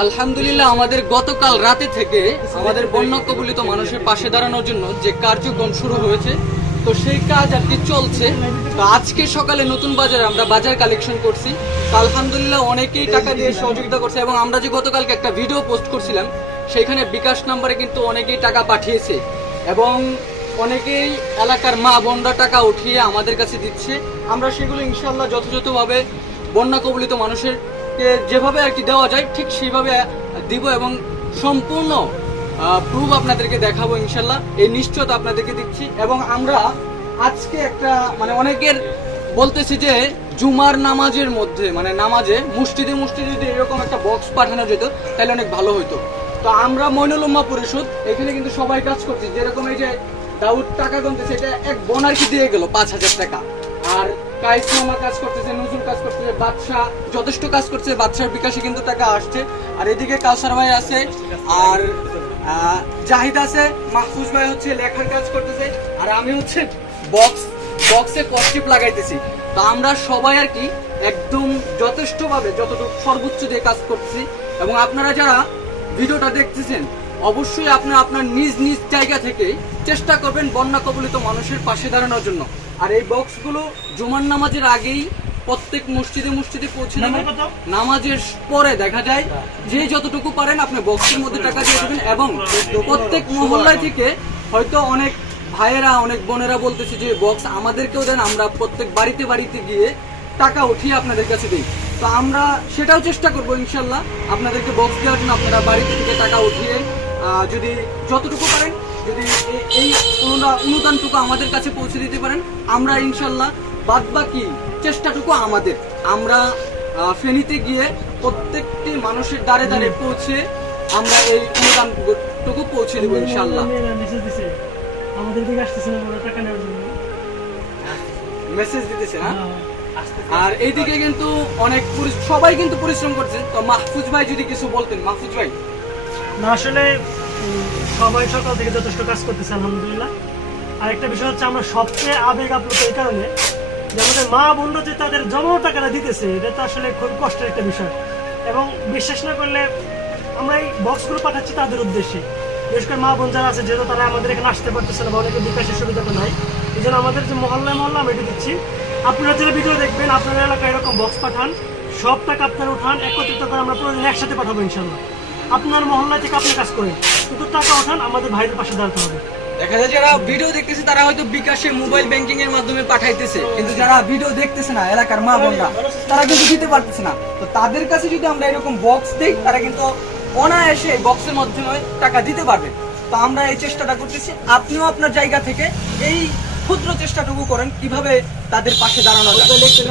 আলহামদুলিল্লাহ, আমাদের গতকাল রাতে থেকে আমাদের বন্যা কবলিত মানুষের পাশে দাঁড়ানোর জন্য যে কার্যক্রম শুরু হয়েছে, তো সেই কাজ আর কি চলছে। তো আজকে সকালে নতুন বাজারে আমরা বাজার কালেকশন করছি। তো আলহামদুলিল্লাহ অনেকেই টাকা দিয়ে সহযোগিতা করছে, এবং আমরা যে গতকালকে একটা ভিডিও পোস্ট করছিলাম সেখানে বিকাশ নাম্বারে কিন্তু অনেকেই টাকা পাঠিয়েছে, এবং অনেকেই এলাকার মা বোনরা টাকা উঠিয়ে আমাদের কাছে দিচ্ছে। আমরা সেগুলো ইনশাল্লাহ যথাযথভাবে বন্যা কবলিত মানুষের যেভাবে আর কি দেওয়া যায় ঠিক সেইভাবে দিব, এবং সম্পূর্ণ প্রুফ আপনাদেরকে দেখাবো ইনশাল্লাহ, এই নিশ্চয়তা আপনাদেরকে দিচ্ছি। এবং আমরা আজকে একটা অনেকের বলতেছি যে জুমার নামাজের মধ্যে নামাজে মুষ্টিদে যদি এরকম একটা বক্স পাঠানো যেত তাহলে অনেক ভালো হতো। তো আমরা মইনুল উম্মাহ পরিষদ এখানে কিন্তু সবাই কাজ করছি। যেরকম এই যে দাউদ টাকা গুনতেছে, এটা এক বোন আর কি দিয়ে গেল 5,000 টাকা। আর কাইস মামা কাজ করতেছে, নজরুল কাজ করতেছে, বাদশাহ যথেষ্ট কাজ করছে, বাদশার বিকাশে কিন্তু টাকা আসছে। আর এদিকে কাউসার ভাই আছে, আর জাহিদ আছে, মাহফুজ ভাই হচ্ছে লেখার কাজ করতেছে, আর আমি হচ্ছে বক্সে কস্টিপ লাগাইতেছি। তো আমরা সবাই আর কি একদম যথেষ্টভাবে যতটুকু সর্বোচ্চ দিয়ে কাজ করতেছি। এবং আপনারা যারা ভিডিওটা দেখতেছেন অবশ্যই আপনার নিজ নিজ জায়গা থেকে চেষ্টা করবেন বন্যা কবলিত মানুষের পাশে দাঁড়ানোর জন্য। আর এই বক্সগুলো জুমার নামাজের আগেই প্রত্যেক মসজিদে পৌঁছে দেবেন। নামাজের পরে দেখা যায় যে যতটুকু পারেন আপনি বক্সের মধ্যে টাকা দিয়ে দেবেন। এবং প্রত্যেক মহল্লায় থেকে হয়তো অনেক ভাইয়েরা অনেক বোনেরা বলতেছে যে বক্স আমাদেরকেও দেন, আমরা প্রত্যেক বাড়িতে গিয়ে টাকা উঠিয়ে আপনাদের কাছে দিই। তো আমরা সেটাও চেষ্টা করবো ইনশাল্লাহ আপনাদেরকে বক্স দেওয়ার জন্য। আপনারা বাড়িতে থেকে টাকা উঠিয়ে যদি যতটুকু পারেন, যদি এই অনুদানটুকু আমাদের কাছে পৌঁছে দিতে পারেন, আমরা ইনশাল্লাহ বাদবাকি চেষ্টাটুকু আমরা ফেনীতে গিয়ে প্রত্যেকটি মানুষের দ্বারে দ্বারে পৌঁছে আমরা এই অনুদানটুকু পৌঁছে দেবো ইনশাল্লাহ। মেসেজ দিতেছে না? আর এইদিকে কিন্তু অনেক সবাই কিন্তু পরিশ্রম করছে। তো মাহফুজ ভাই যদি কিছু বলতেন। মাহফুজ ভাই। না, আসলে সবাই সকাল থেকে যথেষ্ট কাজ করতেছে আলহামদুলিল্লাহ। আর একটা বিষয় হচ্ছে আমরা সবচেয়ে আবেগ আপ্লুত এই কারণে যে আমাদের মা বোনরা যে তাদের জমানো টাকাটা দিতেছে, এটা তো আসলে খুব কষ্টের একটা বিষয়। এবং বিশ্বাস না করলে আমরা এই বক্সগুলো পাঠাচ্ছি তাদের উদ্দেশ্যে, বিশেষ করে মা বোন যারা আছে, যেহেতু তারা আমাদের এখানে আসতে পারতেছে না বা অনেকে বিকাশের সুবিধাটা নাই, এই জন্য আমাদের যে মহল্লায় আমরা এটা দিচ্ছি। আপনারা যারা ভিডিও দেখবেন আপনার এলাকায় এরকম বক্স পাঠান, সব টাকা আপনারা উঠান, একত্রিত করে আমরা প্রয়োজনে একসাথে পাঠাবো ইনশাল্লাহ। আপনার মহল্লা থেকে আপনি কাজ করেন, কিন্তু টাকা ওঠান, আমাদের ভাইদের পাশে দাঁড়াতে হবে। দেখা যায় যারা ভিডিও দেখতেছে তারা হয়তো বিকাশে মোবাইল ব্যাংকিং এর মাধ্যমে পাঠাইতেছে, কিন্তু যারা ভিডিও দেখতেছে না এলাকার মা বোনরা, তারা কিন্তু দিতে পারতেছে না। তো তাদের কাছে যদি আমরা এরকম বক্স দেই, তারা কিন্তু অনায়াসে এই বক্সের মাধ্যমে টাকা দিতে পারবে। তো আমরা এই চেষ্টাটা করতেছি, আপনিও আপনার জায়গা থেকে এই ক্ষুদ্র চেষ্টাটুকু করেন কিভাবে তাদের পাশে দাঁড়ানো যায়।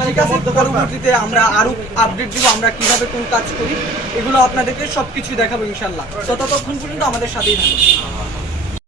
ঠিক আছে, পরবর্তীতে আমরা আরো আপডেট দিব, আমরা কিভাবে কোন কাজ করি, এগুলো আপনাদেরকে সবকিছু দেখাবো ইনশাল্লাহ। ততক্ষণ পর্যন্ত আমাদের সাথেই থাকুন।